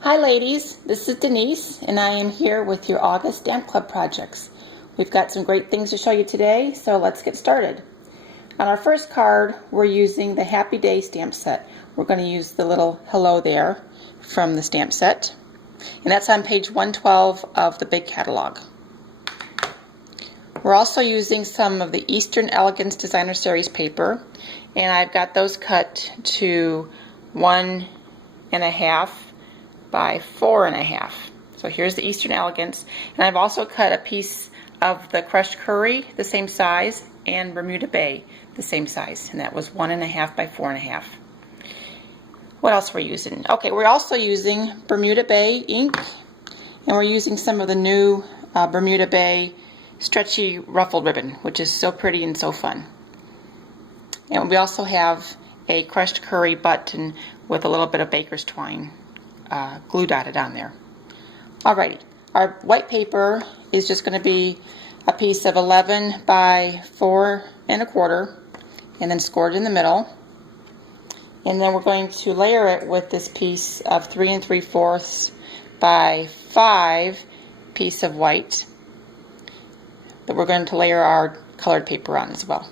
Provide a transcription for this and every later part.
Hi ladies, this is Denise and I am here with your August Stamp Club projects. We've got some great things to show you today, so let's get started. On our first card, we're using the Happy Day stamp set. We're going to use the little hello there from the stamp set, and that's on page 112 of the big catalog. We're also using some of the Eastern Elegance Designer Series paper, and I've got those cut to 1.5 by 4.5. So here's the Eastern Elegance, and I've also cut a piece of the crushed curry the same size and Bermuda Bay the same size, and that was 1.5 by 4.5. What else are we using? Okay, we're also using Bermuda Bay ink, and we're using some of the new Bermuda Bay stretchy ruffled ribbon, which is so pretty and so fun. And we also have a crushed curry button with a little bit of baker's twine glue dotted on there. Alrighty, our white paper is just going to be a piece of 11 by 4.25 and then scored in the middle. And then we're going to layer it with this piece of 3 3/4 by 5 piece of white that we're going to layer our colored paper on as well.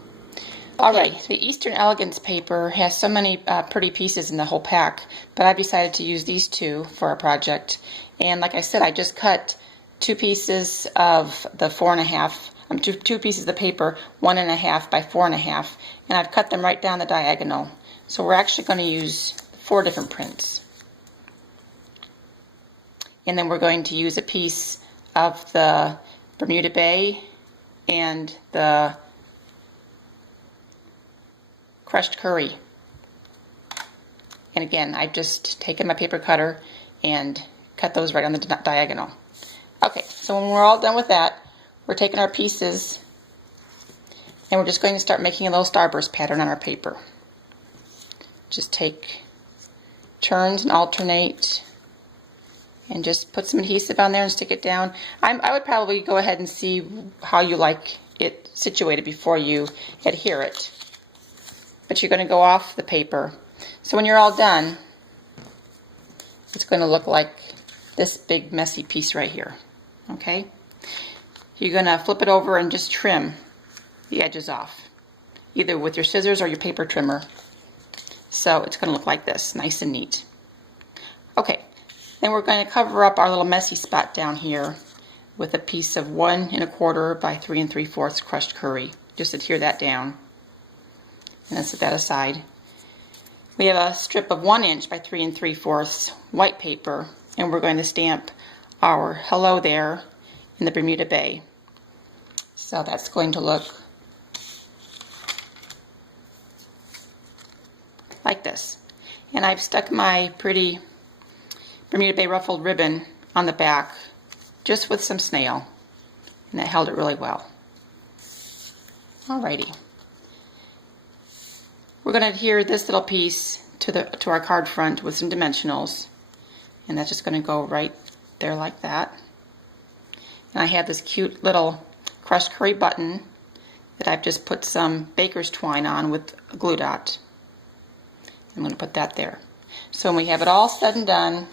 Alright, the Eastern Elegance paper has so many pretty pieces in the whole pack, but I've decided to use these two for our project. And like I said, I just cut two pieces of the 4.5, two pieces of the paper, 1.5 by 4.5, and I've cut them right down the diagonal. So we're actually going to use 4 different prints. And then we're going to use a piece of the Bermuda Bay and the crushed curry. And again, I've just taken my paper cutter and cut those right on the diagonal. Okay, so when we're all done with that, we're taking our pieces and we're just going to start making a little starburst pattern on our paper. Just take turns and alternate and just put some adhesive on there and stick it down. I would probably go ahead and see how you like it situated before you adhere it. But you're going to go off the paper. So when you're all done, it's going to look like this big messy piece right here. Okay? You're going to flip it over and just trim the edges off, either with your scissors or your paper trimmer. So it's going to look like this, nice and neat. Okay, then we're going to cover up our little messy spot down here with a piece of 1.25 by 3 3/4 crushed curry. Just adhere that down. And then set that aside. We have a strip of 1 inch by 3 3/4 white paper, and we're going to stamp our hello there in the Bermuda Bay. So that's going to look like this. And I've stuck my pretty Bermuda Bay ruffled ribbon on the back just with some snail, and that held it really well. Alrighty. We're going to adhere this little piece to our card front with some dimensionals, and that's just going to go right there like that. And I have this cute little crushed curry button that I've just put some baker's twine on with a glue dot. I'm going to put that there. So when we have it all said and done,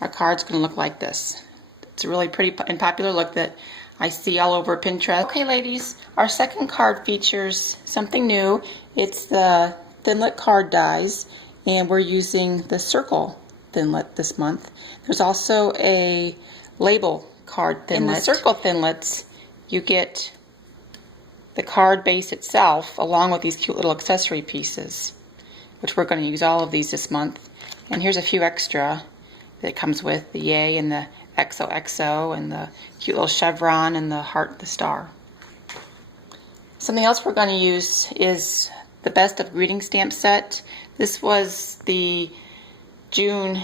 our card's going to look like this. It's a really pretty and popular look that I see all over Pinterest. Okay ladies, our second card features something new. It's the Thinlit card dies, and we're using the circle Thinlit this month. There's also a label card Thinlit. In the circle Thinlits, you get the card base itself along with these cute little accessory pieces, which we're going to use all of these this month. And here's a few extra that comes with the yay and the XOXO and the cute little chevron and the heart, the star. Something else we're going to use is the Best of Greeting stamp set. This was the June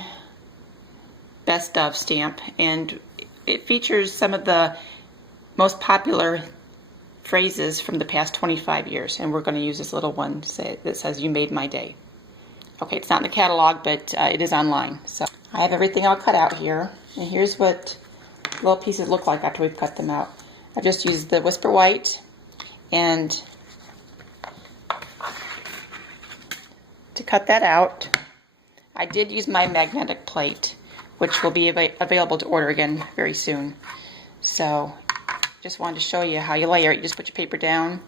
Best of stamp, and it features some of the most popular phrases from the past 25 years, and we're going to use this little one that says, "You made my day." Okay, it's not in the catalog, but it is online. So I have everything all cut out here, and here's what little pieces look like after we've cut them out. I've just used the Whisper White, and to cut that out, I did use my magnetic plate, which will be available to order again very soon. So just wanted to show you how you layer it. You just put your paper down,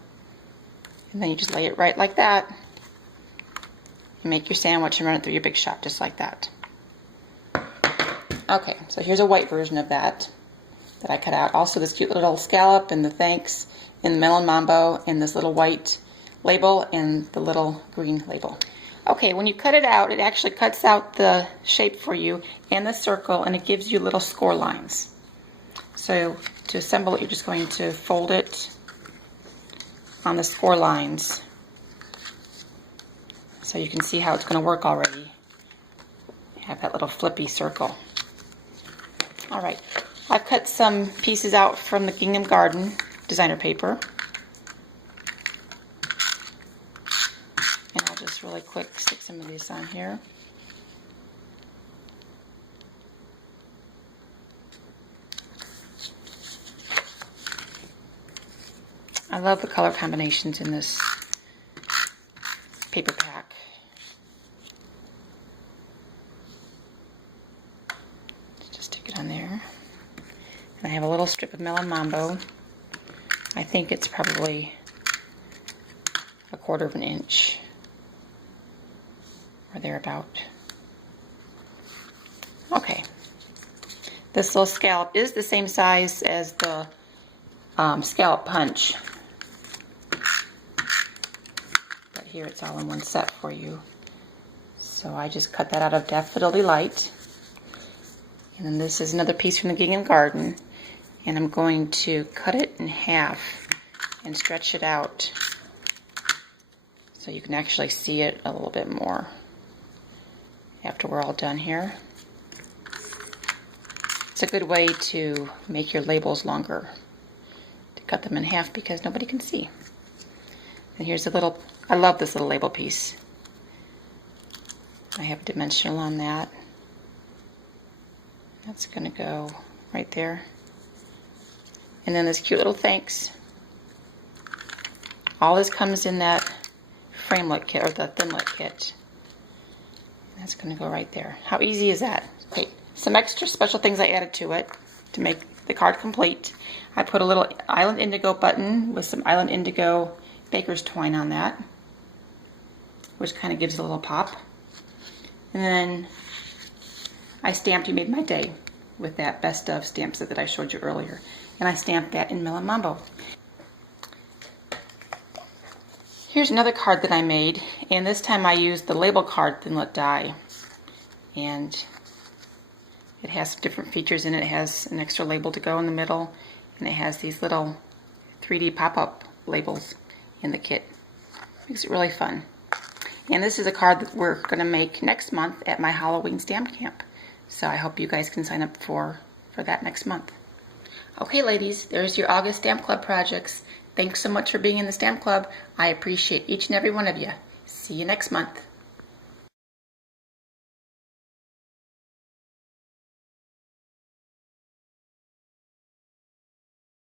and then you just lay it right like that. You make your sandwich and run it through your Big Shot just like that. Okay, so here's a white version of that I cut out. Also this cute little scallop and the thanks and the melon mambo and this little white label and the little green label. Okay, when you cut it out, it actually cuts out the shape for you and the circle, and it gives you little score lines. So to assemble it, you're just going to fold it on the score lines so you can see how it's going to work already. You have that little flippy circle. Alright, I've cut some pieces out from the Gingham Garden designer paper. And I'll just really quick stick some of these on here. I love the color combinations in this paper pack. Just stick it on there. And I have a little strip of melon mambo. I think it's probably 1/4 of an inch or thereabout. Okay. This little scallop is the same size as the scallop punch. But here it's all in one set for you. So I just cut that out of Daffodil Delight. And then this is another piece from the Gingham Garden. And I'm going to cut it in half and stretch it out so you can actually see it a little bit more after we're all done here. It's a good way to make your labels longer, to cut them in half because nobody can see. And here's a little, I love this little label piece. I have a dimensional on that. That's going to go right there. And then this cute little thanks. All this comes in that framelit kit, or the thinlit kit. That's going to go right there. How easy is that? Okay, some extra special things I added to it to make the card complete. I put a little Island Indigo button with some Island Indigo baker's twine on that, which kind of gives it a little pop. And then I stamped You Made My Day with that Best Of stamp set that I showed you earlier. And I stamped that in Melon Mambo. Here's another card that I made, and this time I used the label card thinlit die. And it has some different features in it. It has an extra label to go in the middle, and it has these little 3D pop-up labels in the kit. Makes it really fun. And this is a card that we're going to make next month at my Halloween stamp camp. So I hope you guys can sign up for that next month. Okay, ladies, there's your August Stamp Club projects. Thanks so much for being in the Stamp Club. I appreciate each and every one of you. See you next month.